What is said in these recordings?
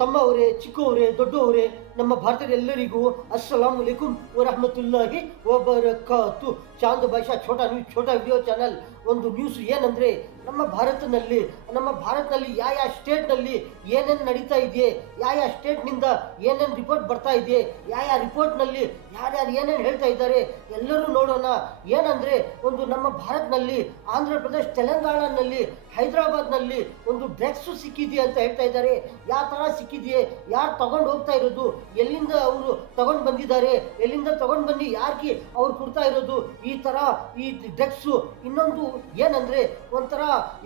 ತಮ್ಮವರೇ, ಚಿಕ್ಕವರೇ, ದೊಡ್ಡವರೇ, ನಮ್ಮ ಭಾರತದೆಲ್ಲರಿಗೂ ಅಸ್ಸಲಾಂ ಅಲೈಕುಂ ವರಹಮತುಲ್ಲಾಹಿ ವಬರಕಾತು. ಚಾಂದ್ ಭಾಷಾ Chota video channel. ಒಂದು ನ್ಯೂಸ್ ಏನಂದರೆ, ನಮ್ಮ ಭಾರತದಲ್ಲಿ ಯಾವ ಸ್ಟೇಟ್ನಲ್ಲಿ ಏನೇನು ನಡೀತಾ ಇದೆಯೇ, ಯಾವ ಸ್ಟೇಟ್ನಿಂದ ಏನೇನು ರಿಪೋರ್ಟ್ ಬರ್ತಾ ಇದೆಯೇ, ಯಾವ ರಿಪೋರ್ಟ್ನಲ್ಲಿ ಯಾರ್ಯಾರು ಏನೇನು ಹೇಳ್ತಾ ಇದ್ದಾರೆ ಎಲ್ಲರೂ ನೋಡೋಣ. ಏನಂದರೆ, ಒಂದು ನಮ್ಮ ಭಾರತದಲ್ಲಿ ಆಂಧ್ರ ಪ್ರದೇಶ್, ತೆಲಂಗಾಣನಲ್ಲಿ, ಹೈದರಾಬಾದ್ನಲ್ಲಿ ಒಂದು ಡ್ರಗ್ಸು ಸಿಕ್ಕಿದೆಯೇ ಅಂತ ಹೇಳ್ತಾ ಇದ್ದಾರೆ. ಯಾವ ಥರ ಸಿಕ್ಕಿದೆಯೇ, ಯಾರು ತಗೊಂಡು ಹೋಗ್ತಾ ಇರೋದು, ಎಲ್ಲಿಂದ ಅವರು ತಗೊಂಡು ಬಂದಿದ್ದಾರೆ, ಎಲ್ಲಿಂದ ತಗೊಂಡು ಬಂದು ಯಾರಿಗೆ ಅವ್ರು ಕೊಡ್ತಾ ಇರೋದು, ಈ ಥರ ಈ ಡ್ರಗ್ಸು. ಇನ್ನೊಂದು ಏನಂದರೆ, ಒಂಥರ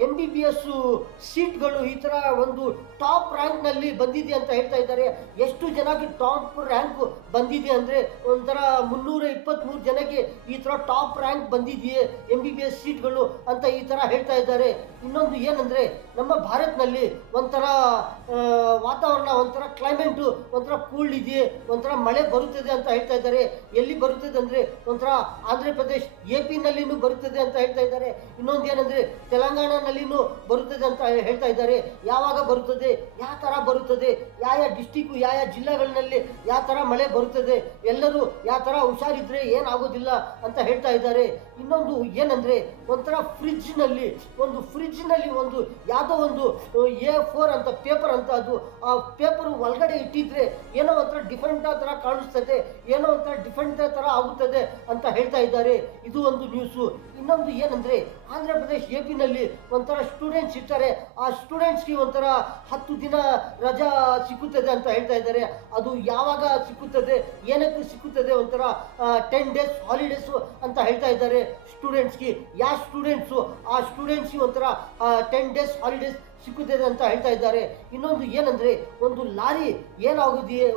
MBBS ಸೀಟ್ಗಳು ಈ ಥರ ಒಂದು ಟಾಪ್ ರ್ಯಾಂಕ್ನಲ್ಲಿ ಬಂದಿದೆ ಅಂತ ಹೇಳ್ತಾ ಇದ್ದಾರೆ. ಎಷ್ಟು ಜನಕ್ಕೆ ಟಾಪ್ ರ್ಯಾಂಕ್ ಬಂದಿದೆ ಅಂದರೆ, ಒಂಥರ 323 ಜನಕ್ಕೆ ಈ ಥರ ಟಾಪ್ ರ್ಯಾಂಕ್ ಬಂದಿದೆಯೇ MBBS ಸೀಟ್ಗಳು ಅಂತ ಈ ಥರ ಹೇಳ್ತಾ ಇದ್ದಾರೆ. ಇನ್ನೊಂದು ಏನಂದರೆ, ನಮ್ಮ ಭಾರತದಲ್ಲಿ ಒಂಥರ ವಾತಾವರಣ, ಒಂಥರ ಕ್ಲೈಮೇಟು ಒಂಥರ ಕೂಲ್ ಇದೆಯೇ, ಒಂಥರ ಮಳೆ ಬರುತ್ತದೆ ಅಂತ ಹೇಳ್ತಾ ಇದ್ದಾರೆ. ಎಲ್ಲಿ ಬರುತ್ತದೆ ಅಂದರೆ, ಒಂಥರ ಆಂಧ್ರ ಪ್ರದೇಶ್, AP ನಲ್ಲಿನೂ ಬರುತ್ತದೆ ಅಂತ ಹೇಳ್ತಾ ಇದ್ದಾರೆ. ಇನ್ನೊಂದು ಏನಂದರೆ, ತೆಲಂಗಾಣನಲ್ಲಿನೂ ಬರುತ್ತದೆ ಅಂತ ಹೇಳ್ತಾ ಇದ್ದಾರೆ. ಯಾವಾಗ ಬರುತ್ತದೆ, ಯಾವ ಥರ ಬರುತ್ತದೆ, ಯಾವ ಡಿಸ್ಟಿಕ್ಕು, ಯಾವ ಜಿಲ್ಲೆಗಳಲ್ಲಿ ಯಾವ ಥರ ಮಳೆ ಬರುತ್ತದೆ, ಎಲ್ಲರೂ ಯಾವ ಥರ ಹುಷಾರಿದ್ರೆ ಏನಾಗೋದಿಲ್ಲ ಅಂತ ಹೇಳ್ತಾ ಇದ್ದಾರೆ. ಇನ್ನೊಂದು ಏನಂದರೆ, ಒಂಥರ ಫ್ರಿಜ್ನಲ್ಲಿ ಒಂದು ಯಾವುದೋ ಒಂದು A4 ಅಂತ ಪೇಪರ್ ಅಂತ, ಅದು ಆ ಪೇಪರು ಒಳಗಡೆ ಇಟ್ಟಿದ್ರೆ ಏನೋ ಒಂಥರ ಡಿಫರೆಂಟ್ ಥರ ಕಾಣಿಸ್ತದೆ, ಏನೋ ಒಂಥರ ಡಿಫರೆಂಟ್ ಥರ ಆಗುತ್ತದೆ ಅಂತ ಹೇಳ್ತಾ ಇದ್ದಾರೆ. ಇದು ಒಂದು ನ್ಯೂಸು. ಇನ್ನೊಂದು ಏನಂದರೆ, ಆಂಧ್ರ ಪ್ರದೇಶ್, AP ನಲ್ಲಿ ಒಂಥರ ಸ್ಟೂಡೆಂಟ್ಸ್ ಇರ್ತಾರೆ. ಆ ಸ್ಟೂಡೆಂಟ್ಸ್ಗೆ ಒಂಥರ 10 ದಿನ ರಜಾ ಸಿಕ್ಕುತ್ತದೆ ಅಂತ ಹೇಳ್ತಾ ಇದ್ದಾರೆ. ಅದು ಯಾವಾಗ ಸಿಕ್ಕುತ್ತದೆ, ಏನಕ್ಕೆ ಸಿಕ್ಕುತ್ತದೆ, ಒಂಥರ 10 days ಹಾಲಿಡೇಸು ಅಂತ ಹೇಳ್ತಾ ಇದ್ದಾರೆ ಸ್ಟೂಡೆಂಟ್ಸ್ಗೆ. ಯಾವ ಸ್ಟೂಡೆಂಟ್ಸು, ಆ ಸ್ಟೂಡೆಂಟ್ಸ್ಗೆ ಒಂಥರ 10 days ಹಾಲಿಡೇಸ್ ಸಿಕ್ಕುತ್ತದೆ ಅಂತ ಹೇಳ್ತಾ ಇದ್ದಾರೆ. ಇನ್ನೊಂದು ಏನಂದರೆ, ಒಂದು ಲಾರಿ ಏನಾಗೋದಿದೆ,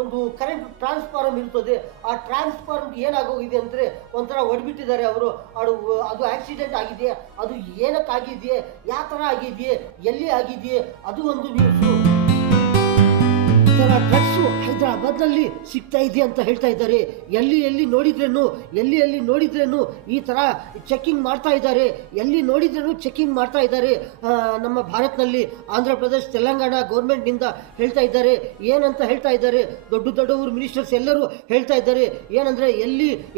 ಒಂದು ಕರೆಂಟ್ ಟ್ರಾನ್ಸ್ಫಾರ್ಮ್ ಇರ್ತದೆ. ಆ ಟ್ರಾನ್ಸ್ಫಾರ್ಮ್ಗೆ ಏನಾಗೋಗಿದೆ ಅಂದರೆ, ಒಂಥರ ಹೊಡೆಬಿಟ್ಟಿದ್ದಾರೆ ಅವರು. ಅದು ಆಕ್ಸಿಡೆಂಟ್ ಆಗಿದೆಯೇ, ಅದು ಏನಕ್ಕಾಗಿದೆಯೇ, ಯಾವ ಥರ ಆಗಿದೆಯೇ, ಎಲ್ಲಿ ಆಗಿದೆಯೇ, ಅದು ಒಂದು ನ್ಯೂಸು. ಡ್ರಗ್ಸು ಹೈದರಾಬಾದ್ನಲ್ಲಿ ಸಿಗ್ತಾ ಇದೆ ಅಂತ ಹೇಳ್ತಾ ಇದ್ದಾರೆ. ಎಲ್ಲಿ ನೋಡಿದ್ರೇನು ಈ ಥರ ಚೆಕಿಂಗ್ ಮಾಡ್ತಾ ಇದ್ದಾರೆ, ಎಲ್ಲಿ ನೋಡಿದ್ರೇನು ಚೆಕಿಂಗ್ ಮಾಡ್ತಾ ಇದ್ದಾರೆ. ನಮ್ಮ ಭಾರತದಲ್ಲಿ ಆಂಧ್ರ ಪ್ರದೇಶ್, ತೆಲಂಗಾಣ ಗೌರ್ಮೆಂಟ್ನಿಂದ ಹೇಳ್ತಾ ಇದ್ದಾರೆ. ಏನಂತ ಹೇಳ್ತಾ ಇದ್ದಾರೆ, ದೊಡ್ಡವರು ಮಿನಿಸ್ಟರ್ಸ್ ಎಲ್ಲರೂ ಹೇಳ್ತಾ ಇದ್ದಾರೆ. ಏನಂದರೆ,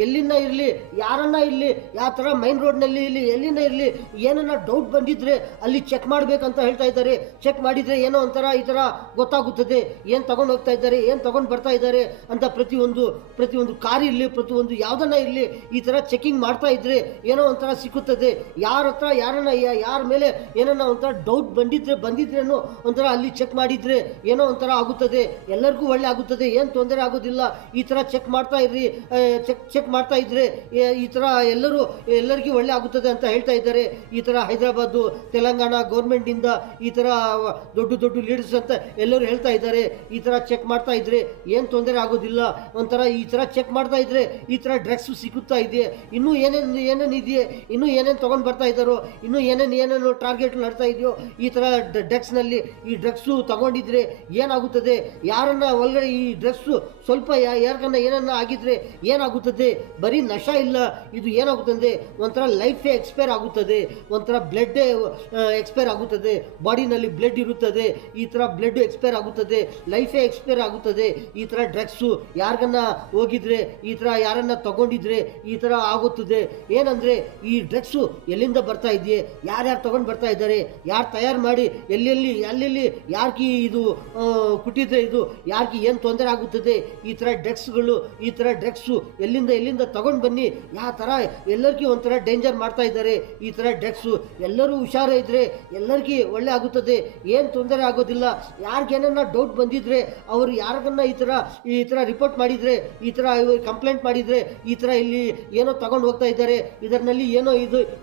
ಎಲ್ಲಿಂದ ಇರಲಿ, ಯಾರನ್ನ ಇರಲಿ, ಯಾವ ಥರ ಮೈನ್ ರೋಡ್ನಲ್ಲಿ ಇರಲಿ, ಎಲ್ಲಿಂದ ಇರಲಿ, ಏನನ್ನ ಡೌಟ್ ಬಂದಿದ್ರೆ ಅಲ್ಲಿ ಚೆಕ್ ಮಾಡಬೇಕಂತ ಹೇಳ್ತಾ ಇದ್ದಾರೆ. ಚೆಕ್ ಮಾಡಿದರೆ ಏನೋ ಒಂಥರ ಈ ಥರ ಗೊತ್ತಾಗುತ್ತದೆ, ಏನು ತಗೊಂಡು ಹೋಗ್ತಾ ಇದ್ದಾರೆ, ಏನು ತಗೊಂಡು ಬರ್ತಾ ಇದ್ದಾರೆ ಅಂತ. ಪ್ರತಿಯೊಂದು ಕಾರ್ ಇರಲಿ, ಪ್ರತಿಯೊಂದು ಯಾವುದನ್ನ ಇರಲಿ, ಈ ಥರ ಚೆಕಿಂಗ್ ಮಾಡ್ತಾ ಇದ್ರೆ ಏನೋ ಒಂಥರ ಸಿಕ್ಕುತ್ತದೆ. ಯಾರ ಮೇಲೆ ಏನನ್ನ ಒಂಥರ ಡೌಟ್ ಬಂದಿದ್ರೇನೋ ಒಂಥರ ಅಲ್ಲಿ ಚೆಕ್ ಮಾಡಿದ್ರೆ ಏನೋ ಒಂಥರ ಆಗುತ್ತದೆ, ಎಲ್ಲರಿಗೂ ಒಳ್ಳೆ ಆಗುತ್ತದೆ, ಏನು ತೊಂದರೆ ಆಗೋದಿಲ್ಲ. ಈ ಥರ ಚೆಕ್ ಮಾಡ್ತಾ ಇರ್ರಿ, ಚೆಕ್ ಮಾಡ್ತಾ ಇದ್ರೆ ಈ ಥರ ಎಲ್ಲರಿಗೂ ಒಳ್ಳೆ ಆಗುತ್ತದೆ ಅಂತ ಹೇಳ್ತಾ ಇದ್ದಾರೆ. ಈ ಥರ ಹೈದರಾಬಾದು, ತೆಲಂಗಾಣ ಗೌರ್ಮೆಂಟಿಂದ ಈ ಥರ ದೊಡ್ಡ ಲೀಡರ್ಸ್ ಅಂತ ಎಲ್ಲರೂ ಹೇಳ್ತಾ ಇದ್ದಾರೆ. ಈ ಥರ ಚೆಕ್ ಮಾಡ್ತಾ ಇದ್ರೆ ಏನು ತೊಂದರೆ ಆಗೋದಿಲ್ಲ. ಒಂಥರ ಈ ಥರ ಚೆಕ್ ಮಾಡ್ತಾ ಇದ್ರೆ ಈ ಥರ ಡ್ರಗ್ಸು ಸಿಗುತ್ತಾ ಇದೆಯೇ, ಇನ್ನೂ ಏನೇನು ಇದೆಯೇ, ಇನ್ನೂ ಏನೇನು ತೊಗೊಂಡು ಬರ್ತಾ ಇದ್ದಾರೋ, ಇನ್ನೂ ಏನೇನು ಟಾರ್ಗೆಟ್ ನಡ್ತಾ ಇದೆಯೋ, ಈ ಥರ ಡ್ರಗ್ಸ್ನಲ್ಲಿ ಈ ಡ್ರಗ್ಸು ತಗೊಂಡಿದ್ರೆ ಏನಾಗುತ್ತದೆ, ಯಾರನ್ನ ಒಳಗಡೆ ಈ ಡ್ರಗ್ಸು ಸ್ವಲ್ಪ ಯಾರಿಗನ್ನ ಏನನ್ನ ಆಗಿದ್ರೆ ಏನಾಗುತ್ತದೆ. ಬರೀ ನಶ ಇಲ್ಲ, ಇದು ಏನಾಗುತ್ತದೆ, ಒಂಥರ ಲೈಫೇ ಎಕ್ಸ್ಪೈರ್ ಆಗುತ್ತದೆ, ಒಂಥರ ಬ್ಲಡ್ಡೇ ಎಕ್ಸ್ಪೈರ್ ಆಗುತ್ತದೆ. ಬಾಡಿನಲ್ಲಿ ಬ್ಲಡ್ ಇರುತ್ತದೆ, ಈ ಥರ ಬ್ಲಡ್ ಎಕ್ಸ್ಪೈರ್ ಆಗುತ್ತದೆ, ಲೈಫೇ ಎಕ್ಸ್ಪೈರ್ ಆಗುತ್ತದೆ. ಈ ಥರ ಡ್ರಗ್ಸು ಯಾರಿಗನ್ನ ಹೋಗಿದ್ರೆ, ಈ ಥರ ಯಾರನ್ನ ತಗೊಂಡಿದ್ರೆ ಈ ಥರ ಆಗುತ್ತದೆ. ಏನಂದರೆ, ಈ ಡ್ರಗ್ಸು ಎಲ್ಲಿಂದ ಬರ್ತಾ ಇದೆಯೇ, ಯಾರ್ಯಾರು ತಗೊಂಡು ಬರ್ತಾ ಇದ್ದಾರೆ, ಯಾರು ತಯಾರು ಮಾಡಿ ಎಲ್ಲೆಲ್ಲಿ ಯಾರಿಗೆ ಇದು ಕುಟ್ಟಿದ್ರೆ ಇದು ಯಾರಿಗೆ ಏನು ತೊಂದರೆ ಆಗುತ್ತದೆ. ಈ ಥರ ಡ್ರಗ್ಸು ಎಲ್ಲಿಂದ ತಗೊಂಡು ಬನ್ನಿ, ಯಾವ ಥರ ಎಲ್ಲರಿಗೂ ಒಂಥರ ಡೇಂಜರ್ ಮಾಡ್ತಾ ಇದ್ದಾರೆ. ಈ ಥರ ಡ್ರಗ್ಸು ಎಲ್ಲರೂ ಹುಷಾರ ಇದ್ದರೆ ಎಲ್ಲರಿಗೂ ಒಳ್ಳೆ ಆಗುತ್ತದೆ, ಏನು ತೊಂದರೆ ಆಗೋದಿಲ್ಲ. ಯಾರಿಗೇನನ್ನ ಡೌಟ್ ಬಂದಿದ್ರೆ, ಅವರು ಯಾರಿಗನ್ನ ಈ ಥರ ರಿಪೋರ್ಟ್ ಮಾಡಿದರೆ, ಈ ಥರ ಕಂಪ್ಲೇಂಟ್ ಮಾಡಿದರೆ, ಈ ಥರ ಇಲ್ಲಿ ಏನೋ ತಗೊಂಡು ಹೋಗ್ತಾ ಇದ್ದಾರೆ, ಇದರಲ್ಲಿ ಏನೋ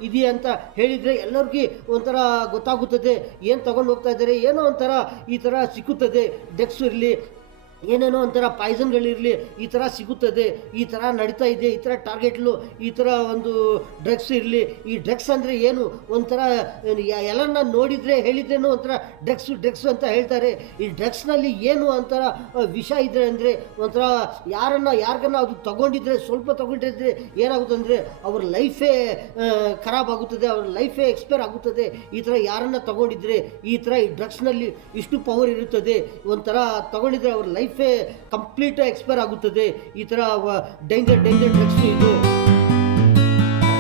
ಇದೆಯಾ ಅಂತ ಹೇಳಿದರೆ ಎಲ್ಲರಿಗೂ ಒಂಥರ ಗೊತ್ತಾಗುತ್ತದೆ, ಏನು ತಗೊಂಡು ಹೋಗ್ತಾ ಇದ್ದಾರೆ, ಏನೋ ಒಂಥರ ಈ ಥರ ಸಿಕ್ಕುತ್ತದೆ. ಡ್ರಗ್ಸು ಇರಲಿ, ಏನೇನೋ ಒಂಥರ ಪಾಯ್ಸನ್ಗಳಿರಲಿ, ಈ ಥರ ಸಿಗುತ್ತದೆ, ಈ ಥರ ನಡೀತಾ ಇದೆ, ಈ ಥರ ಟಾರ್ಗೆಟ್ಲು, ಈ ಥರ ಒಂದು ಡ್ರಗ್ಸ್ ಇರಲಿ. ಈ ಡ್ರಗ್ಸ್ ಅಂದರೆ ಏನು, ಒಂಥರ ಎಲ್ಲರನ್ನ ನೋಡಿದರೆ ಹೇಳಿದ್ರೇನು ಒಂಥರ ಡ್ರಗ್ಸು ಅಂತ ಹೇಳ್ತಾರೆ. ಈ ಡ್ರಗ್ಸ್ನಲ್ಲಿ ಏನು ಒಂಥರ ವಿಷ ಇದೆ ಅಂದರೆ, ಒಂಥರ ಯಾರಿಗನ್ನ ಅದು ತಗೊಂಡಿದ್ರೆ, ಸ್ವಲ್ಪ ತಗೊಂಡಿದ್ರೆ ಏನಾಗುತ್ತೆ ಅಂದರೆ ಅವ್ರ ಲೈಫೇ ಖರಾಬ್ ಆಗುತ್ತದೆ, ಅವ್ರ ಲೈಫೇ ಎಕ್ಸ್ಪೈರ್ ಆಗುತ್ತದೆ. ಈ ಥರ ಯಾರನ್ನ ತಗೊಂಡಿದ್ರೆ, ಈ ಥರ ಈ ಡ್ರಗ್ಸ್ನಲ್ಲಿ ಇಷ್ಟು ಪವರ್ ಇರುತ್ತದೆ, ಒಂಥರ ತಗೊಂಡಿದ್ರೆ ಅವ್ರ ಲೈಫೇ ಕಂಪ್ಲೀಟ್ ಎಕ್ಸ್ಪೈರ್ ಆಗುತ್ತದೆ. ಈ ಥರ ಡೇಂಜರ್ ಡ್ರಗ್ಸು ಇದು.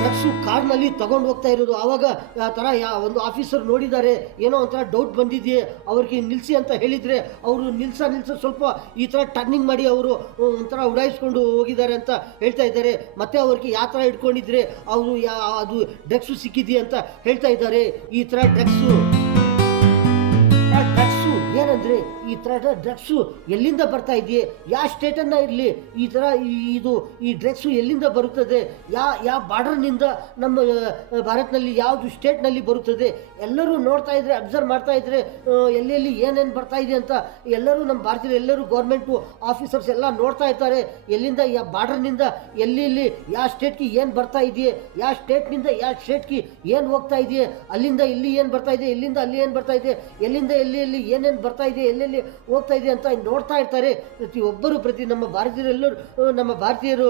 ಡ್ರಗ್ಸು ಕಾರ್ನಲ್ಲಿ ತಗೊಂಡು ಹೋಗ್ತಾ ಇರೋದು. ಆವಾಗ ಆ ಥರ ಒಂದು ಆಫೀಸರ್ ನೋಡಿದ್ದಾರೆ, ಏನೋ ಒಂಥರ ಡೌಟ್ ಬಂದಿದೆಯೇ, ಅವ್ರಿಗೆ ನಿಲ್ಲಿಸಿ ಅಂತ ಹೇಳಿದರೆ ಅವರು ನಿಲ್ಸ ಸ್ವಲ್ಪ ಈ ಥರ ಟರ್ನಿಂಗ್ ಮಾಡಿ ಅವರು ಒಂಥರ ಉಡಾಯಿಸ್ಕೊಂಡು ಹೋಗಿದ್ದಾರೆ ಅಂತ ಹೇಳ್ತಾ ಇದ್ದಾರೆ. ಮತ್ತು ಅವ್ರಿಗೆ ಯಾವ ಥರ ಇಟ್ಕೊಂಡಿದ್ರೆ ಅವರು ಅದು ಡ್ರಗ್ಸು ಸಿಕ್ಕಿದೆಯೇ ಅಂತ ಹೇಳ್ತಾ ಇದ್ದಾರೆ. ಈ ಥರ ಡ್ರಗ್ಸು ಏನಂದರೆ, ಈ ಥರ ಡ್ರಗ್ಸು ಎಲ್ಲಿಂದ ಬರ್ತಾ ಇದೆಯೇ, ಯಾವ ಸ್ಟೇಟನ್ನು ಇರಲಿ, ಈ ಥರ ಈ ಡ್ರಗ್ಸು ಎಲ್ಲಿಂದ ಬರುತ್ತದೆ, ಯಾವ ಬಾರ್ಡರ್ನಿಂದ ನಮ್ಮ ಭಾರತದಲ್ಲಿ ಯಾವುದು ಸ್ಟೇಟ್ನಲ್ಲಿ ಬರುತ್ತದೆ, ಎಲ್ಲರೂ ನೋಡ್ತಾ ಇದ್ದರೆ, ಅಬ್ಸರ್ವ್ ಮಾಡ್ತಾ ಇದ್ದರೆ ಎಲ್ಲೆಲ್ಲಿ ಏನೇನು ಬರ್ತಾ ಇದೆ ಅಂತ ಎಲ್ಲರೂ ನಮ್ಮ ಭಾರತೀಯರು ಎಲ್ಲರೂ ಗೌರ್ಮೆಂಟು ಆಫೀಸರ್ಸ್ ಎಲ್ಲ ನೋಡ್ತಾ ಇರ್ತಾರೆ. ಎಲ್ಲಿಂದ ಯಾವ ಬಾರ್ಡರ್ನಿಂದ ಎಲ್ಲೆಲ್ಲಿ ಯಾವ ಸ್ಟೇಟ್ಗೆ ಏನು ಬರ್ತಾ ಇದೆಯೇ, ಯಾವ ಸ್ಟೇಟ್ನಿಂದ ಯಾವ ಸ್ಟೇಟ್ಗೆ ಏನು ಹೋಗ್ತಾ ಇದೆಯೇ, ಅಲ್ಲಿಂದ ಇಲ್ಲಿ ಏನು ಬರ್ತಾ ಇದೆ, ಇಲ್ಲಿಂದ ಅಲ್ಲಿ ಏನು ಬರ್ತಾ ಇದೆ, ಎಲ್ಲಿಂದ ಎಲ್ಲಿ ಏನೇನು ಬರ್ತಾ ಇದೆ, ಎಲ್ಲೆಲ್ಲಿ ಹೋಗ್ತಾ ಇದೆ ಅಂತ ನೋಡ್ತಾ ಇರ್ತಾರೆ. ನಮ್ಮ ಭಾರತೀಯರು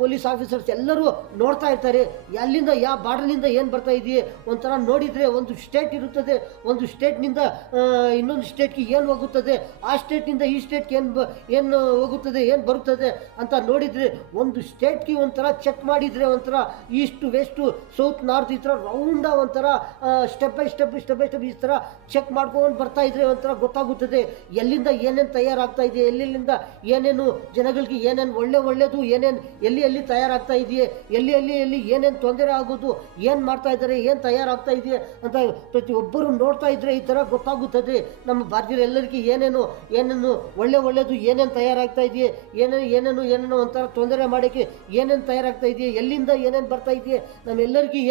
ಪೊಲೀಸ್ ಆಫೀಸರ್ಸ್ ಎಲ್ಲರೂ ನೋಡ್ತಾ ಇರ್ತಾರೆ. ಅಲ್ಲಿಂದ ಯಾವ ಬಾರ್ಡರ್ನಿಂದ ಏನು ಬರ್ತಾ ಇದೆಯೇ ಒಂಥರ ನೋಡಿದರೆ, ಒಂದು ಸ್ಟೇಟ್ ಇರುತ್ತದೆ, ಒಂದು ಸ್ಟೇಟ್ನಿಂದ ಇನ್ನೊಂದು ಸ್ಟೇಟ್ಗೆ ಏನು ಹೋಗುತ್ತದೆ, ಆ ಸ್ಟೇಟ್ನಿಂದ ಈ ಸ್ಟೇಟ್ಗೆ ಏನು ಹೋಗುತ್ತದೆ, ಏನು ಬರುತ್ತದೆ ಅಂತ ನೋಡಿದರೆ, ಒಂದು ಸ್ಟೇಟ್ಗೆ ಒಂಥರ ಚೆಕ್ ಮಾಡಿದರೆ ಒಂಥರ ಈಸ್ಟ್ ವೆಸ್ಟು ಸೌತ್ ನಾರ್ತ್ ಈ ಥರ ರೌಂಡ ಒಂಥರ ಸ್ಟೆಪ್ ಬೈ ಸ್ಟೆಪ್ ಈ ಥರ ಚೆಕ್ ಮಾಡ್ಕೊಂಡು ಬರ್ತಾ ಇದ್ರೆ ಒಂಥರ ಗೊತ್ತಾಗುತ್ತದೆ ಎಲ್ಲಿಂದ ಏನೇನು ತಯಾರಾಗ್ತಾ ಇದೆ, ಎಲ್ಲಿಂದ ಏನೇನು ಜನಗಳಿಗೆ ಏನೇನು ಒಳ್ಳೆಯದು, ಏನೇನು ಎಲ್ಲಿ ತಯಾರಾಗ್ತಾ ಇದೆಯೇ, ಎಲ್ಲಿ ಏನೇನು ತೊಂದರೆ ಆಗೋದು, ಏನು ಮಾಡ್ತಾ ಇದ್ದಾರೆ, ಏನು ತಯಾರಾಗ್ತಾ ಇದೆಯೇ ಅಂತ ಪ್ರತಿಯೊಬ್ಬರು ನೋಡ್ತಾ ಇದ್ದರೆ ಈ ಥರ ಗೊತ್ತಾಗುತ್ತದೆ. ನಮ್ಮ ಭಾರತೀಯರೆಲ್ಲರಿಗೂ ಏನೇನು ಒಳ್ಳೆಯದು ಏನೇನು ತಯಾರಾಗ್ತಾ ಇದೆಯೇ, ಏನೇನು ಒಂಥರ ತೊಂದರೆ ಮಾಡೋಕ್ಕೆ ಏನೇನು ತಯಾರಾಗ್ತಾ ಇದೆಯೇ, ಎಲ್ಲಿಂದ ಏನೇನು ಬರ್ತಾ ಇದೆಯೇ, ನಮ್ಮೆಲ್ಲರಿಗೂ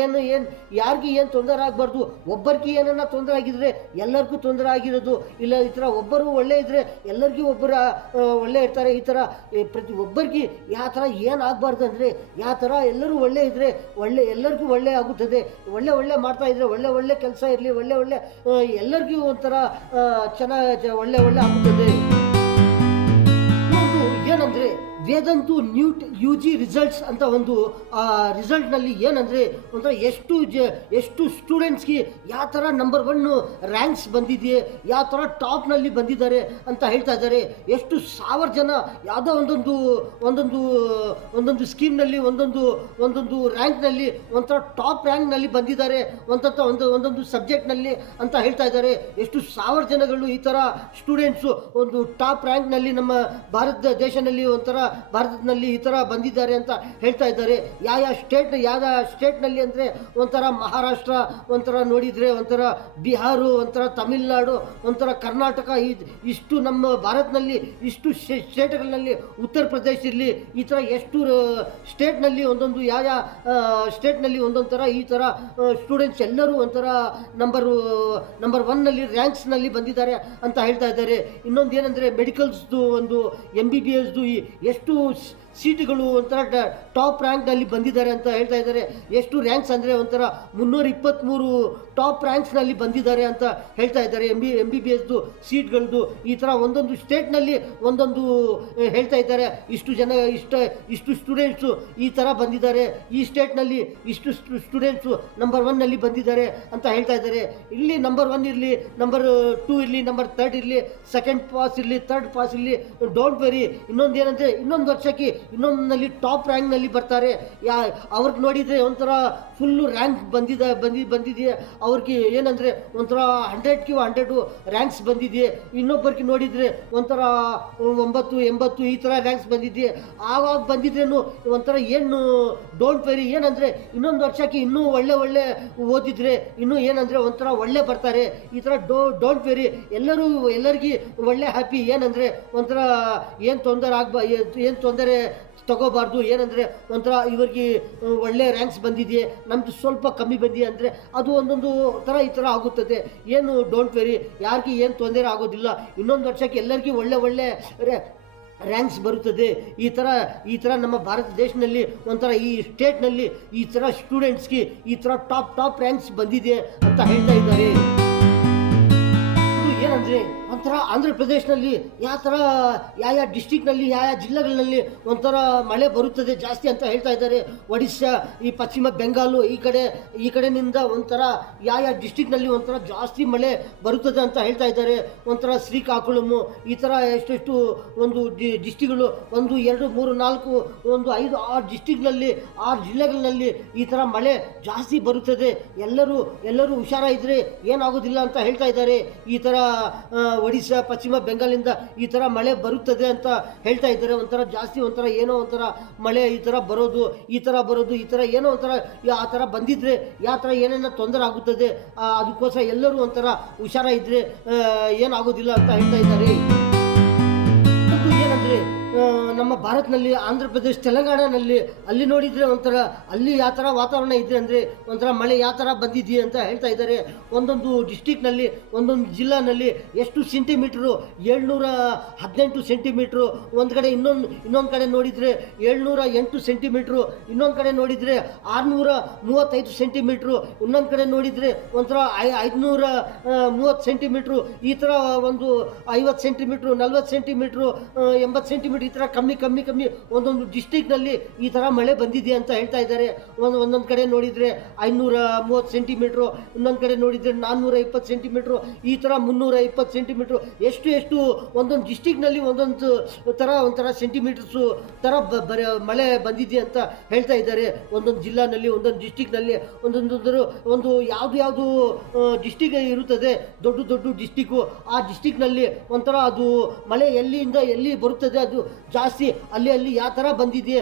ಯಾರಿಗೂ ಏನು ತೊಂದರೆ ಆಗಬಾರ್ದು. ಒಬ್ಬರಿಗೆ ಏನನ್ನ ತೊಂದರೆ ಆಗಿದ್ರೆ ಎಲ್ಲರಿಗೂ ತೊಂದರೆ ಆಗಿರೋದು ಇಲ್ಲ. ಈ ಥರ ಒಬ್ಬರು ಒಳ್ಳೆ ಇದ್ದರೆ ಎಲ್ಲರಿಗೂ ಒಬ್ಬರು ಒಳ್ಳೆ ಇರ್ತಾರೆ. ಈ ಥರ ಪ್ರತಿಯೊಬ್ಬರಿಗೆ ಯಾವ ಥರ ಏನು ಆಗಬಾರ್ದು ಅಂದರೆ, ಯಾವ ಥರ ಎಲ್ಲರೂ ಒಳ್ಳೆ ಇದ್ದರೆ ಎಲ್ಲರಿಗೂ ಒಳ್ಳೆ ಆಗುತ್ತದೆ. ಒಳ್ಳೆ ಮಾಡ್ತಾ ಇದ್ದರೆ ಒಳ್ಳೆ ಕೆಲಸ ಇರಲಿ, ಒಳ್ಳೆ ಎಲ್ಲರಿಗೂ ಒಂಥರ ಚೆನ್ನಾಗಿ ಒಳ್ಳೆ ಆಗುತ್ತದೆ. ಏನಂದರೆ ವೇದಂತು ನ್ಯೂಟ್ UG ರಿಸಲ್ಟ್ಸ್ ಅಂತ ಒಂದು ರಿಸಲ್ಟ್ನಲ್ಲಿ ಏನಂದರೆ ಒಂಥರ ಎಷ್ಟು ಸ್ಟೂಡೆಂಟ್ಸ್ಗೆ ಯಾವ ಥರ ನಂಬರ್ 1 ರ್ಯಾಂಕ್ಸ್ ಬಂದಿದೆಯೇ, ಯಾವ ಥರ ಟಾಪ್ನಲ್ಲಿ ಬಂದಿದ್ದಾರೆ ಅಂತ ಹೇಳ್ತಾ ಇದ್ದಾರೆ. ಎಷ್ಟು 1000 ಜನ ಯಾವುದೋ ಒಂದೊಂದು ಸ್ಕೀಮ್ನಲ್ಲಿ ಒಂದೊಂದು ರ್ಯಾಂಕ್ನಲ್ಲಿ ಒಂಥರ ಟಾಪ್ ರ್ಯಾಂಕ್ನಲ್ಲಿ ಬಂದಿದ್ದಾರೆ ಒಂದೊಂದು ಸಬ್ಜೆಕ್ಟ್ನಲ್ಲಿ ಅಂತ ಹೇಳ್ತಾ ಇದ್ದಾರೆ. ಎಷ್ಟು 1000 ಜನಗಳು ಈ ಥರ ಸ್ಟೂಡೆಂಟ್ಸು ಒಂದು ಟಾಪ್ ರ್ಯಾಂಕ್ನಲ್ಲಿ ನಮ್ಮ ಭಾರತದಲ್ಲಿ ಭಾರತದಲ್ಲಿ ಈ ಥರ ಬಂದಿದ್ದಾರೆ ಅಂತ ಹೇಳ್ತಾ ಇದ್ದಾರೆ. ಯಾವ ಸ್ಟೇಟ್ನಲ್ಲಿ ಅಂದರೆ ಒಂಥರ ಮಹಾರಾಷ್ಟ್ರ, ಒಂಥರ ನೋಡಿದರೆ ಒಂಥರ ಬಿಹಾರು, ಒಂಥರ ತಮಿಳುನಾಡು, ಒಂಥರ ಕರ್ನಾಟಕ, ಇಷ್ಟು ನಮ್ಮ ಭಾರತದಲ್ಲಿ ಇಷ್ಟು ಸ್ಟೇಟ್ಗಳಲ್ಲಿ ಉತ್ತರ ಪ್ರದೇಶ ಇರಲಿ, ಈ ಥರ ಎಷ್ಟು ಸ್ಟೇಟ್ನಲ್ಲಿ ಒಂದೊಂದು ಯಾವ ಸ್ಟೇಟ್ನಲ್ಲಿ ಒಂದೊಂದು ಥರ ಈ ಥರ ಸ್ಟೂಡೆಂಟ್ಸ್ ಎಲ್ಲರೂ ಒಂಥರ ನಂಬರ್ 1ನಲ್ಲಿ ರ್ಯಾಂಕ್ಸ್ನಲ್ಲಿ ಬಂದಿದ್ದಾರೆ ಅಂತ ಹೇಳ್ತಾ ಇದ್ದಾರೆ. ಇನ್ನೊಂದು ಏನಂದರೆ ಮೆಡಿಕಲ್ಸ್ದು ಒಂದು MBBSದು ಎಷ್ಟು ಸೀಟುಗಳು ಒಂಥರ ಟಾಪ್ ರ್ಯಾಂಕ್ನಲ್ಲಿ ಬಂದಿದ್ದಾರೆ ಅಂತ ಹೇಳ್ತಾ ಇದ್ದಾರೆ. ಎಷ್ಟು ರ್ಯಾಂಕ್ಸ್ ಅಂದರೆ ಒಂಥರ 323 ಟಾಪ್ ರ್ಯಾಂಕ್ಸ್ನಲ್ಲಿ ಬಂದಿದ್ದಾರೆ ಅಂತ ಹೇಳ್ತಾ ಇದ್ದಾರೆ. MBBSದು ಸೀಟ್ಗಳದ್ದು ಈ ಥರ ಒಂದೊಂದು ಸ್ಟೇಟ್ನಲ್ಲಿ ಒಂದೊಂದು ಹೇಳ್ತಾ ಇದ್ದಾರೆ. ಇಷ್ಟು ಸ್ಟೂಡೆಂಟ್ಸು ಈ ಥರ ಬಂದಿದ್ದಾರೆ, ಈ ಸ್ಟೇಟ್ನಲ್ಲಿ ಇಷ್ಟು ಸ್ಟೂಡೆಂಟ್ಸು ನಂಬರ್ 1ನಲ್ಲಿ ಬಂದಿದ್ದಾರೆ ಅಂತ ಹೇಳ್ತಾ ಇದ್ದಾರೆ. ಇಲ್ಲಿ ನಂಬರ್ 1 ಇರಲಿ, ನಂಬರ್ 2 ಇರಲಿ, ನಂಬರ್ 3 ಇರಲಿ, ಸೆಕೆಂಡ್ ಪಾಸ್ ಇರಲಿ, ಥರ್ಡ್ ಪಾಸ್ ಇರಲಿ, ಡೋಂಟ್ ವೆರಿ. ಇನ್ನೊಂದು ಏನಂದರೆ ಇನ್ನೊಂದು ವರ್ಷಕ್ಕೆ ಇನ್ನೊಂದಲ್ಲಿ ಟಾಪ್ ರ್ಯಾಂಕ್ನಲ್ಲಿ ಬರ್ತಾರೆ. ಅವ್ರಿಗೆ ನೋಡಿದರೆ ಒಂಥರ ಫುಲ್ಲು ರ್ಯಾಂಕ್ ಬಂದಿದೆಯೇ, ಅವ್ರಿಗೆ ಏನಂದರೆ ಒಂಥರ 100ಕ್ಕೆ 100 ರ್ಯಾಂಕ್ಸ್ ಬಂದಿದೆಯೇ. ಇನ್ನೊಬ್ಬರಿಗೆ ನೋಡಿದರೆ ಒಂಥರ 90-80 ಈ ಥರ ರ್ಯಾಂಕ್ಸ್ ಬಂದಿದೆಯೇ. ಆವಾಗ ಬಂದಿದ್ರೇನು ಒಂಥರ ಏನು ಡೋಂಟ್ ವೆರಿ. ಏನಂದರೆ ಇನ್ನೊಂದು ವರ್ಷಕ್ಕೆ ಇನ್ನೂ ಒಳ್ಳೆ ಓದಿದರೆ ಇನ್ನೂ ಏನಂದರೆ ಒಂಥರ ಒಳ್ಳೆ ಬರ್ತಾರೆ. ಈ ಥರ ಡೋಂಟ್ ವೆರಿ, ಎಲ್ಲರಿಗೂ ಒಳ್ಳೆ ಹ್ಯಾಪಿ. ಏನಂದರೆ ಒಂಥರ ಏನು ತೊಂದರೆ ತಗೋಬಾರ್ದು. ಏನಂದರೆ ಒಂಥರ ಇವರಿಗೆ ಒಳ್ಳೆ ರ್ಯಾಂಕ್ಸ್ ಬಂದಿದೆಯೇ, ನಮ್ಮದು ಸ್ವಲ್ಪ ಕಮ್ಮಿ ಬಂದಿದೆ ಅಂದರೆ ಅದು ಒಂದೊಂದು ಥರ ಈ ಥರ ಆಗುತ್ತದೆ. ಏನು ಡೋಂಟ್ ವೆರಿ, ಯಾರಿಗೂ ಏನು ತೊಂದರೆ ಆಗೋದಿಲ್ಲ. ಇನ್ನೊಂದು ವರ್ಷಕ್ಕೆ ಎಲ್ಲರಿಗೂ ಒಳ್ಳೆ ರ್ಯಾಂಕ್ಸ್ ಬರುತ್ತದೆ. ಈ ಥರ ನಮ್ಮ ಭಾರತ ದೇಶದಲ್ಲಿ ಒಂಥರ ಈ ಸ್ಟೇಟ್ನಲ್ಲಿ ಈ ಥರ ಸ್ಟೂಡೆಂಟ್ಸ್ಗೆ ಈ ಥರ ಟಾಪ್ ರ್ಯಾಂಕ್ಸ್ ಬಂದಿದೆ ಅಂತ ಹೇಳ್ತಾ ಇದ್ದಾರೆ. ಏನಂದರೆ ಒಂಥರ ಆಂಧ್ರ ಪ್ರದೇಶನಲ್ಲಿ ಯಾವ ಡಿಸ್ಟಿಕ್ನಲ್ಲಿ ಯಾವ ಜಿಲ್ಲೆಗಳಲ್ಲಿ ಒಂಥರ ಮಳೆ ಬರುತ್ತದೆ ಜಾಸ್ತಿ ಅಂತ ಹೇಳ್ತಾ ಇದ್ದಾರೆ. ಒಡಿಶಾ, ಈ ಪಶ್ಚಿಮ ಬೆಂಗಾಲು ಈ ಕಡೆನಿಂದ ಒಂಥರ ಯಾವ ಡಿಸ್ಟಿಕ್ನಲ್ಲಿ ಒಂಥರ ಜಾಸ್ತಿ ಮಳೆ ಬರುತ್ತದೆ ಅಂತ ಹೇಳ್ತಾ ಇದ್ದಾರೆ. ಒಂಥರ ಶ್ರೀಕಾಕುಳಮು ಈ ಥರ ಎಷ್ಟೆಷ್ಟು ಒಂದು ಡಿಸ್ಟಿಕ್ಗಳು 1 2 3 4 1 5 6 ಡಿಸ್ಟಿಕ್ನಲ್ಲಿ 6 ಜಿಲ್ಲೆಗಳಲ್ಲಿ ಈ ಥರ ಮಳೆ ಜಾಸ್ತಿ ಬರುತ್ತದೆ. ಎಲ್ಲರೂ ಹುಷಾರಾಗಿದ್ದರೆ ಏನಾಗೋದಿಲ್ಲ ಅಂತ ಹೇಳ್ತಾ ಇದ್ದಾರೆ. ಈ ಥರ ಒಡಿಶಾ, ಪಶ್ಚಿಮ ಬೆಂಗಾಲಿಂದ ಈ ಥರ ಮಳೆ ಬರುತ್ತದೆ ಅಂತ ಹೇಳ್ತಾ ಇದ್ದಾರೆ. ಒಂಥರ ಜಾಸ್ತಿ ಏನೋ ಒಂಥರ ಮಳೆ ಈ ಥರ ಬರೋದು ಏನೋ ಒಂಥರ ಆ ಥರ ಬಂದಿದ್ರೆ ಯಾವ ಥರ ಏನೇನೋ ತೊಂದರೆ ಆಗುತ್ತದೆ. ಅದಕ್ಕೋಸ್ಕರ ಎಲ್ಲರೂ ಒಂಥರ ಹುಷಾರಾಗಿದ್ದರೆ ಏನಾಗೋದಿಲ್ಲ ಅಂತ ಹೇಳ್ತಾ ಇದ್ದಾರೆ. ಏನಂದರೆ ನಮ್ಮ ಭಾರತದಲ್ಲಿ ಆಂಧ್ರ ಪ್ರದೇಶ, ತೆಲಂಗಾಣನಲ್ಲಿ ಅಲ್ಲಿ ನೋಡಿದರೆ ಒಂಥರ ಅಲ್ಲಿ ಯಾವ ಥರ ವಾತಾವರಣ ಇದೆ ಅಂದರೆ ಒಂಥರ ಮಳೆ ಯಾವ ಥರ ಬಂದಿದೆಯೇ ಅಂತ ಹೇಳ್ತಾ ಇದ್ದಾರೆ. ಒಂದೊಂದು ಡಿಸ್ಟಿಕ್ನಲ್ಲಿ ಒಂದೊಂದು ಜಿಲ್ಲಾನಲ್ಲಿ ಎಷ್ಟು ಸೆಂಟಿಮೀಟ್ರು 718 ಸೆಂಟಿಮೀಟ್ರು, ಒಂದು ಕಡೆ ಇನ್ನೊಂದು ಕಡೆ ನೋಡಿದರೆ 708 ಸೆಂಟಿಮೀಟ್ರು, ಇನ್ನೊಂದು ಕಡೆ ನೋಡಿದರೆ 635 ಸೆಂಟಿಮೀಟ್ರು, ಇನ್ನೊಂದು ಕಡೆ ನೋಡಿದರೆ ಒಂಥರ 530 ಸೆಂಟಿಮೀಟ್ರು, ಈ ಥರ ಒಂದು 50 ಸೆಂಟಿಮೀಟ್ರು, 40 ಸೆಂಟಿಮೀಟ್ರು, 80 ಸೆಂಟಿಮೀಟ್ರ್ ಈ ಥರ ಕಮ್ಮಿ ಒಂದೊಂದು ಡಿಸ್ಟಿಕ್ನಲ್ಲಿ ಈ ಥರ ಮಳೆ ಬಂದಿದೆ ಅಂತ ಹೇಳ್ತಾ ಇದ್ದಾರೆ. ಒಂದೊಂದು ಕಡೆ ನೋಡಿದರೆ 530 ಸೆಂಟಿಮೀಟ್ರು, ಇನ್ನೊಂದು ಕಡೆ ನೋಡಿದರೆ 420 ಸೆಂಟಿಮೀಟ್ರು, ಈ ಥರ 320 ಸೆಂಟಿಮೀಟ್ರು, ಎಷ್ಟು ಒಂದೊಂದು ಡಿಸ್ಟಿಕ್ನಲ್ಲಿ ಒಂದೊಂದು ಒಂಥರ ಸೆಂಟಿಮೀಟರ್ಸು ಥರ ಮಳೆ ಬಂದಿದೆ ಅಂತ ಹೇಳ್ತಾ ಇದ್ದಾರೆ. ಒಂದೊಂದು ಜಿಲ್ಲಾನಲ್ಲಿ ಒಂದೊಂದು ಡಿಸ್ಟಿಕ್ನಲ್ಲಿ ಒಂದು ಯಾವುದು ಡಿಸ್ಟಿಕ್ ಇರುತ್ತದೆ, ದೊಡ್ಡ ಡಿಸ್ಟಿಕ್ಕು, ಆ ಡಿಸ್ಟಿಕ್ನಲ್ಲಿ ಒಂಥರ ಅದು ಮಳೆ ಎಲ್ಲಿಂದ ಎಲ್ಲಿ ಬರುತ್ತದೆ ಅದು ಜಾಸ್ತಿ ಅಲ್ಲಿ ಯಾವ ಥರ ಬಂದಿದೆ.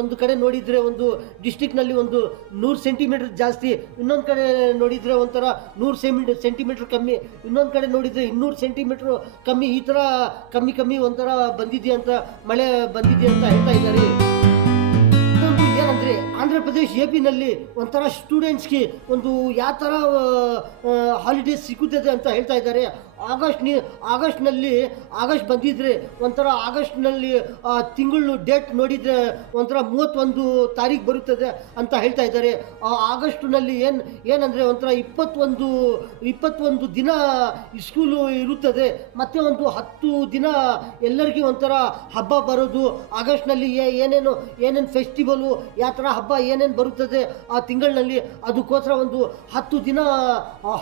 ಒಂದು ಕಡೆ ನೋಡಿದರೆ ಒಂದು ಡಿಸ್ಟಿಕ್ನಲ್ಲಿ 100 ಸೆಂಟಿಮೀಟರ್ ಜಾಸ್ತಿ, ಇನ್ನೊಂದು ಕಡೆ ನೋಡಿದರೆ ಒಂಥರ 100 ಸೆಂಟಿಮೀಟರ್ ಕಮ್ಮಿ, ಇನ್ನೊಂದು ಕಡೆ ನೋಡಿದರೆ 200 ಸೆಂಟಿಮೀಟ್ರ್ ಕಮ್ಮಿ, ಈ ಥರ ಕಮ್ಮಿ ಒಂಥರ ಬಂದಿದೆ ಅಂತ ಮಳೆ ಬಂದಿದೆ ಅಂತ ಹೇಳ್ತಾ ಇದ್ದಾರೆ. ಏನಂದರೆ ಆಂಧ್ರ ಪ್ರದೇಶ್, AP-ನಲ್ಲಿ ಒಂಥರ ಸ್ಟೂಡೆಂಟ್ಸ್ಗೆ ಒಂದು ಯಾವ ಥರ ಹಾಲಿಡೇಸ್ ಸಿಗುತ್ತದೆ ಅಂತ ಹೇಳ್ತಾ ಇದ್ದಾರೆ. ಆಗಸ್ಟ್ ಬಂದಿದ್ರೆ ಒಂಥರ ಆಗಸ್ಟ್ನಲ್ಲಿ ತಿಂಗಳು ಡೇಟ್ ನೋಡಿದರೆ ಒಂಥರ 31 ತಾರೀಕು ಬರುತ್ತದೆ ಅಂತ ಹೇಳ್ತಾ ಇದ್ದಾರೆ. ಆಗಸ್ಟ್ನಲ್ಲಿ ಏನಂದರೆ ಒಂಥರ 21 ದಿನ ಸ್ಕೂಲು ಇರುತ್ತದೆ, ಮತ್ತು ಒಂದು 10 ದಿನ ಎಲ್ಲರಿಗೂ ಒಂಥರ ಹಬ್ಬ ಬರೋದು. ಆಗಸ್ಟ್ನಲ್ಲಿ ಏನೇನು ಫೆಸ್ಟಿವಲು, ಯಾವ ಥರ ಹಬ್ಬ ಏನೇನು ಬರುತ್ತದೆ ಆ ತಿಂಗಳಿನಲ್ಲಿ, ಅದಕ್ಕೋಸ್ಕರ ಒಂದು 10 ದಿನ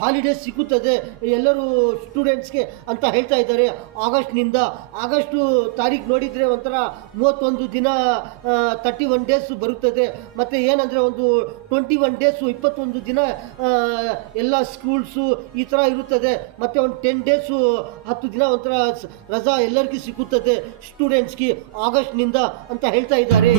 ಹಾಲಿಡೇಸ್ ಸಿಗುತ್ತದೆ ಎಲ್ಲರೂ ಸ್ಟೂಡೆಂಟ್ಸ್ಗೆ ಅಂತ ಹೇಳ್ತಾ ಇದ್ದಾರೆ. ಆಗಸ್ಟು ತಾರೀಕು ನೋಡಿದರೆ ಒಂಥರ 31 ದಿನ 31 ಡೇಸ್ ಬರುತ್ತದೆ. ಮತ್ತು ಏನಂದರೆ ಒಂದು 21 ಡೇಸು 21 ದಿನ ಎಲ್ಲ ಸ್ಕೂಲ್ಸು ಈ ಥರ ಇರುತ್ತದೆ. ಮತ್ತು ಒಂದು 10 ಡೇಸು 10 ದಿನ ಒಂಥರ ರಜಾ ಎಲ್ಲರಿಗೂ ಸಿಗುತ್ತದೆ ಸ್ಟೂಡೆಂಟ್ಸ್ಗೆ ಆಗಸ್ಟ್ನಿಂದ ಅಂತ ಹೇಳ್ತಾ ಇದ್ದಾರೆ.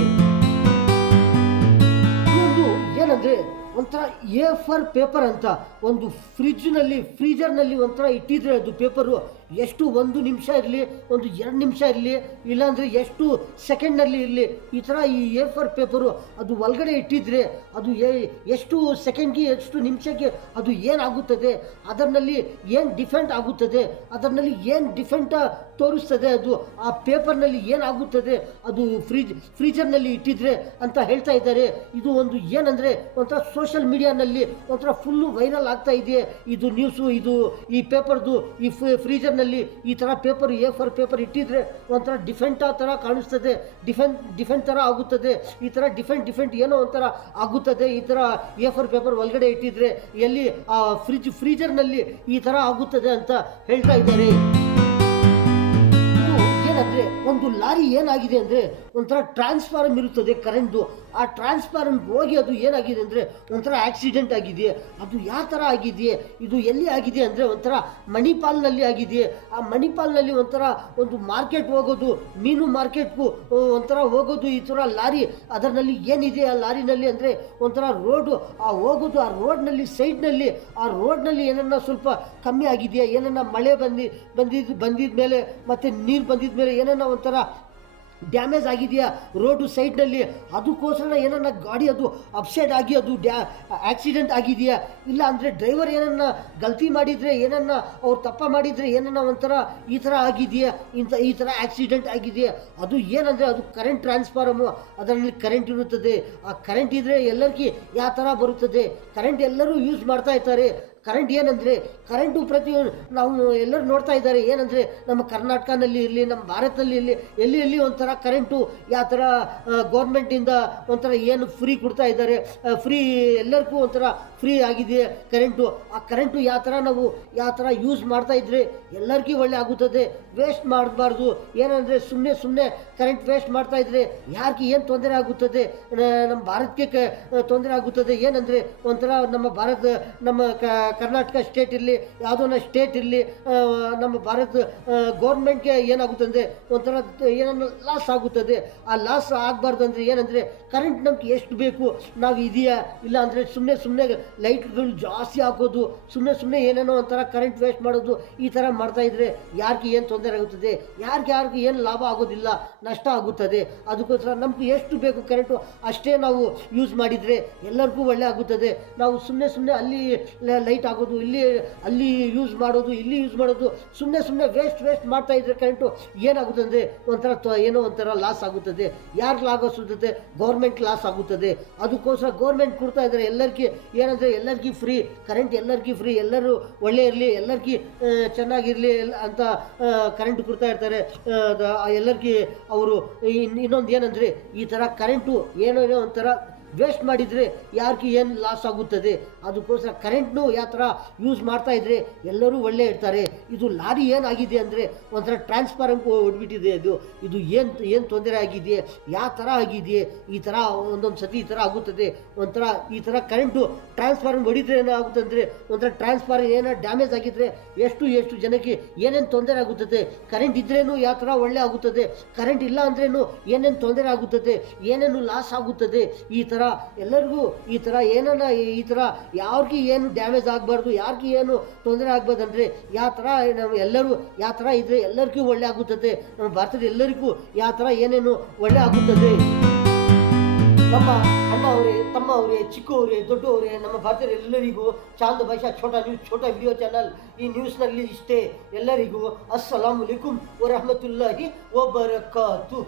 ಏನಂದರೆ ಒಂಥರ A4 ಪೇಪರ್ ಅಂತ ಒಂದು ಫ್ರೀಜರ್ನಲ್ಲಿ ಒಂಥರ ಇಟ್ಟಿದ್ರೆ ಅದು ಪೇಪರು ಎಷ್ಟು 1 ನಿಮಿಷ ಇರಲಿ, ಒಂದು 2 ನಿಮಿಷ ಇರಲಿ, ಇಲ್ಲಾಂದರೆ ಎಷ್ಟು ಸೆಕೆಂಡ್ನಲ್ಲಿ ಇರಲಿ, ಈ ಥರ ಈ A4 ಪೇಪರು ಅದು ಒಳಗಡೆ ಇಟ್ಟಿದ್ರೆ ಅದು ಎಷ್ಟು ಸೆಕೆಂಡ್ಗೆ ಎಷ್ಟು ನಿಮಿಷಕ್ಕೆ ಅದು ಏನಾಗುತ್ತದೆ, ಅದರಲ್ಲಿ ಏನು ಡಿಫೆಂಟ್ ಆಗುತ್ತದೆ, ಅದರಲ್ಲಿ ಏನು ಡಿಫೆಂಟ ತೋರಿಸ್ತದೆ, ಅದು ಆ ಪೇಪರ್ನಲ್ಲಿ ಏನಾಗುತ್ತದೆ ಅದು ಫ್ರೀಜರ್ನಲ್ಲಿ ಇಟ್ಟಿದ್ರೆ ಅಂತ ಹೇಳ್ತಾ ಇದ್ದಾರೆ. ಇದು ಒಂದು ಏನಂದರೆ ಒಂಥರ ಸೋಷಿಯಲ್ ಮೀಡಿಯಾನಲ್ಲಿ ಒಂಥರ ಫುಲ್ಲು ವೈರಲ್ ಆಗ್ತಾ ಇದೆ ಇದು ನ್ಯೂಸು. ಈ ಪೇಪರ್ದು ಈ ಫ್ರೀಜರ್ನಲ್ಲಿ ಈ ಥರ ಪೇಪರ್ A4 ಪೇಪರ್ ಇಟ್ಟಿದ್ರೆ ಒಂಥರ ಡಿಫೆಂಟ್ ಆ ಥರ ಕಾಣಿಸ್ತದೆ, ಡಿಫೆಂಟ್ ಥರ ಆಗುತ್ತದೆ, ಈ ಥರ ಡಿಫೆಂಟ್ ಏನೋ ಒಂಥರ ಆಗುತ್ತದೆ. ಈ ಥರ A4 ಪೇಪರ್ ಒಳಗಡೆ ಇಟ್ಟಿದ್ರೆ ಎಲ್ಲಿ ಆ ಫ್ರೀಜರ್ನಲ್ಲಿ ಈ ಥರ ಆಗುತ್ತದೆ ಅಂತ ಹೇಳ್ತಾ ಇದ್ದಾರೆ. ಏನಂದರೆ ಒಂದು ಲಾರಿ ಏನಾಗಿದೆ ಅಂದರೆ ಒಂಥರ ಟ್ರಾನ್ಸ್ಫಾರ್ಮ್ ಇರುತ್ತದೆ ಕರೆಂಟ್ದು, ಆ ಟ್ರಾನ್ಸ್ಫಾರ್ಮ್ ಹೋಗಿ ಅದು ಏನಾಗಿದೆ ಅಂದರೆ ಒಂಥರ ಆಕ್ಸಿಡೆಂಟ್ ಆಗಿದೆ. ಅದು ಯಾವ ಥರ ಆಗಿದೆ, ಇದು ಎಲ್ಲಿ ಆಗಿದೆ ಅಂದರೆ ಒಂಥರ ಮಣಿಪಾಲ್ನಲ್ಲಿ ಆಗಿದೆ. ಆ ಮಣಿಪಾಲ್ನಲ್ಲಿ ಒಂಥರ ಒಂದು ಮಾರ್ಕೆಟ್ ಹೋಗೋದು, ಮೀನು ಮಾರ್ಕೆಟ್ಗೂ ಒಂಥರ ಹೋಗೋದು ಈ ಥರ ಲಾರಿ, ಅದರಲ್ಲಿ ಏನಿದೆ ಆ ಲಾರಿನಲ್ಲಿ ಅಂದರೆ ಒಂಥರ ರೋಡು ಹೋಗೋದು, ಆ ರೋಡ್ನಲ್ಲಿ ಸೈಡ್ನಲ್ಲಿ ಆ ರೋಡ್ನಲ್ಲಿ ಏನನ್ನ ಸ್ವಲ್ಪ ಕಮ್ಮಿ ಆಗಿದೆಯಾ, ಏನನ್ನ ಮಳೆ ಬಂದಿದ ಮೇಲೆ ಮತ್ತು ನೀರು ಬಂದಿದ ಮೇಲೆ ಏನನ್ನ ಒಂಥರ ಡ್ಯಾಮೇಜ್ ಆಗಿದೆಯಾ ರೋಡು ಸೈಡ್ನಲ್ಲಿ, ಅದಕ್ಕೋಸ್ಕರ ಏನನ್ನ ಗಾಡಿ ಅದು ಅಪ್ಸೈಡ್ ಆಗಿ ಅದು ಆಕ್ಸಿಡೆಂಟ್ ಆಗಿದೆಯಾ, ಇಲ್ಲ ಅಂದರೆ ಡ್ರೈವರ್ ಏನನ್ನ ಗಲ್ತಿ ಮಾಡಿದರೆ, ಏನನ್ನ ಅವ್ರು ತಪ್ಪ ಮಾಡಿದರೆ, ಏನನ್ನ ಒಂಥರ ಈ ಥರ ಆಗಿದೆಯಾ, ಈ ಥರ ಆಕ್ಸಿಡೆಂಟ್ ಆಗಿದೆಯಾ, ಅದು ಏನಂದರೆ ಅದು ಕರೆಂಟ್ ಟ್ರಾನ್ಸ್ಫಾರಮು, ಅದರಲ್ಲಿ ಕರೆಂಟ್ ಇರುತ್ತದೆ. ಆ ಕರೆಂಟ್ ಇದ್ದರೆ ಎಲ್ಲರಿಗೂ ಯಾವ ಥರ ಬರುತ್ತದೆ, ಕರೆಂಟ್ ಎಲ್ಲರೂ ಯೂಸ್ ಮಾಡ್ತಾ ಇರ್ತಾರೆ. ಕರೆಂಟ್ ಏನಂದರೆ ಕರೆಂಟು ನಾವು ಎಲ್ಲರೂ ನೋಡ್ತಾ ಇದ್ದಾರೆ. ಏನಂದರೆ ನಮ್ಮ ಕರ್ನಾಟಕದಲ್ಲಿ ಇರಲಿ, ನಮ್ಮ ಭಾರತದಲ್ಲಿ ಇರಲಿ, ಎಲ್ಲಿ ಒಂಥರ ಕರೆಂಟು ಯಾವ ಥರ ಗೌರ್ಮೆಂಟಿಂದ ಒಂಥರ ಏನು ಫ್ರೀ ಕೊಡ್ತಾ ಇದ್ದಾರೆ, ಫ್ರೀ ಎಲ್ಲರಿಗೂ ಒಂಥರ ಫ್ರೀ ಆಗಿದೆ ಕರೆಂಟು. ಆ ಕರೆಂಟು ಯಾವ ಥರ ಯೂಸ್ ಮಾಡ್ತಾ ಇದ್ದರೆ ಎಲ್ಲರಿಗೂ ಒಳ್ಳೆ ಆಗುತ್ತದೆ. ವೇಸ್ಟ್ ಮಾಡಬಾರ್ದು. ಏನಂದರೆ ಸುಮ್ಮನೆ ಕರೆಂಟ್ ವೇಸ್ಟ್ ಮಾಡ್ತಾ ಇದ್ದರೆ ಯಾರಿಗೆ ಏನು ತೊಂದರೆ ಆಗುತ್ತದೆ, ನಮ್ಮ ಭಾರತಕ್ಕೆ ತೊಂದರೆ ಆಗುತ್ತದೆ. ಏನಂದರೆ ಒಂಥರ ನಮ್ಮ ಕರ್ನಾಟಕ ಸ್ಟೇಟ್ ಇರಲಿ, ಯಾವುದೋ ಸ್ಟೇಟ್ ಇರಲಿ, ನಮ್ಮ ಭಾರತ ಗೌರ್ಮೆಂಟ್ಗೆ ಏನಾಗುತ್ತದೆ, ಒಂಥರ ಏನನ್ನ ಲಾಸ್ ಆಗುತ್ತದೆ. ಆ ಲಾಸ್ ಆಗಬಾರ್ದು ಅಂದರೆ ಏನಂದರೆ ಕರೆಂಟ್ ನಮ್ಗೆ ಎಷ್ಟು ಬೇಕು ನಾವು ಇದೆಯಾ, ಇಲ್ಲ ಅಂದರೆ ಸುಮ್ಮನೆ ಲೈಟ್ಗಳು ಜಾಸ್ತಿ ಹಾಕೋದು, ಸುಮ್ಮನೆ ಏನೇನೋ ಒಂಥರ ಕರೆಂಟ್ ವೇಸ್ಟ್ ಮಾಡೋದು, ಈ ಥರ ಮಾಡ್ತಾಯಿದ್ರೆ ಯಾರಿಗೆ ಏನು ತೊಂದರೆ ಆಗುತ್ತದೆ, ಯಾರಿಗೆ ಏನು ಲಾಭ ಆಗೋದಿಲ್ಲ, ನಷ್ಟ ಆಗುತ್ತದೆ. ಅದಕ್ಕೋಸ್ಕರ ನಮ್ಗೆ ಎಷ್ಟು ಬೇಕು ಕರೆಂಟು ಅಷ್ಟೇ ನಾವು ಯೂಸ್ ಮಾಡಿದರೆ ಎಲ್ಲರಿಗೂ ಒಳ್ಳೆ ಆಗುತ್ತದೆ. ನಾವು ಸುಮ್ಮನೆ ಅಲ್ಲಿ ಲೈಟ್ ಆಗೋದು, ಅಲ್ಲಿ ಯೂಸ್ ಮಾಡೋದು, ಇಲ್ಲಿ ಯೂಸ್ ಮಾಡೋದು, ಸುಮ್ಮನೆ ವೇಸ್ಟ್ ಮಾಡ್ತಾ ಇದ್ರೆ ಕರೆಂಟು ಏನಾಗುತ್ತೆ ಅಂದರೆ ಏನೋ ಒಂಥರ ಲಾಸ್ ಆಗುತ್ತದೆ. ಯಾರು ಲಾಸ್ ಆಗುತ್ತದೆ, ಗೌರ್ಮೆಂಟ್ ಲಾಸ್ ಆಗುತ್ತದೆ. ಅದಕ್ಕೋಸ್ಕರ ಗೌರ್ಮೆಂಟ್ ಕೊಡ್ತಾ ಇದ್ದಾರೆ ಎಲ್ಲರಿಗೂ, ಏನಂದರೆ ಎಲ್ಲರಿಗೂ ಫ್ರೀ ಕರೆಂಟ್, ಎಲ್ಲರಿಗೂ ಫ್ರೀ, ಎಲ್ಲರೂ ಒಳ್ಳೆ ಇರಲಿ, ಎಲ್ಲರಿಗೂ ಚೆನ್ನಾಗಿರಲಿ ಅಂತ ಕರೆಂಟ್ ಕೊಡ್ತಾ ಇರ್ತಾರೆ ಎಲ್ಲರಿಗೂ. ಅವರು ಇನ್ನೊಂದು ಏನಂದರೆ ಈ ಥರ ಕರೆಂಟು ಏನೋ ಒಂಥರ ವೇಸ್ಟ್ ಮಾಡಿದರೆ ಯಾರಿಗೆ ಏನು ಲಾಸ್ ಆಗುತ್ತದೆ. ಅದಕ್ಕೋಸ್ಕರ ಕರೆಂಟ್ನು ಯಾವ ಥರ ಯೂಸ್ ಮಾಡ್ತಾ ಇದ್ದರೆ ಎಲ್ಲರೂ ಒಳ್ಳೆ ಇರ್ತಾರೆ. ಇದು ಲಾರಿ ಏನಾಗಿದೆ ಅಂದರೆ ಒಂಥರ ಟ್ರಾನ್ಸ್ಫಾರಮ್ ಹೊಡ್ಬಿಟ್ಟಿದೆ. ಇದು ಏನು ತೊಂದರೆ ಆಗಿದೆಯೇ, ಯಾವ ಥರ ಆಗಿದೆಯೇ, ಈ ಥರ ಒಂದೊಂದು ಸತಿ ಈ ಥರ ಆಗುತ್ತದೆ. ಒಂಥರ ಈ ಥರ ಕರೆಂಟು ಟ್ರಾನ್ಸ್ಫಾರಮ್ ಹೊಡಿದ್ರೆ ಏನಾಗುತ್ತೆ ಅಂದರೆ ಒಂಥರ ಟ್ರಾನ್ಸ್ಫಾರಮ್ ಏನೋ ಡ್ಯಾಮೇಜ್ ಆಗಿದ್ದರೆ ಎಷ್ಟು ಜನಕ್ಕೆ ಏನೇನು ತೊಂದರೆ ಆಗುತ್ತದೆ. ಕರೆಂಟ್ ಇದ್ರೇನು ಯಾವ ಥರ ಒಳ್ಳೆ ಆಗುತ್ತದೆ, ಕರೆಂಟ್ ಇಲ್ಲ ಅಂದ್ರೇನು ಏನೇನು ತೊಂದರೆ ಆಗುತ್ತದೆ, ಏನೇನು ಲಾಸ್ ಆಗುತ್ತದೆ. ಈ ಥರ ಎಲ್ಲರಿಗೂ ಈ ಥರ ಈ ಥರ ಯಾರಿಗೆ ಏನು ಡ್ಯಾಮೇಜ್ ಆಗಬಾರ್ದು, ಯಾರಿಗೆ ಏನು ತೊಂದರೆ ಆಗಬಾರ್ದು ಅಂದರೆ ಯಾವ ಥರ ನಾವು ಎಲ್ಲರೂ ಯಾವ ಥರ ಇದ್ದರೆ ಎಲ್ಲರಿಗೂ ಒಳ್ಳೆ ಆಗುತ್ತದೆ. ನಮ್ಮ ಭಾರತದ ಎಲ್ಲರಿಗೂ ಯಾವ ಥರ ಏನೇನು ಒಳ್ಳೆ ಆಗುತ್ತದೆ. ನಮ್ಮ ಅಣ್ಣ ಅವರೇ, ತಮ್ಮ ಅವರೇ, ಚಿಕ್ಕವರೇ, ದೊಡ್ಡವರೇ, ನಮ್ಮ ಭಾರತದ ಎಲ್ಲರಿಗೂ ಚಾಂದ್ ಭಾಷಾ ಛೋಟಾ ವಿಡಿಯೋ ಚಾನಲ್ ಈ ನ್ಯೂಸ್ನಲ್ಲಿ ಇಷ್ಟೇ. ಎಲ್ಲರಿಗೂ ಅಸ್ಸಲಾಮು ಅಲೈಕುಂ ವರಹಮತುಲ್ಲಾಹಿ ವಬರಕಾತು.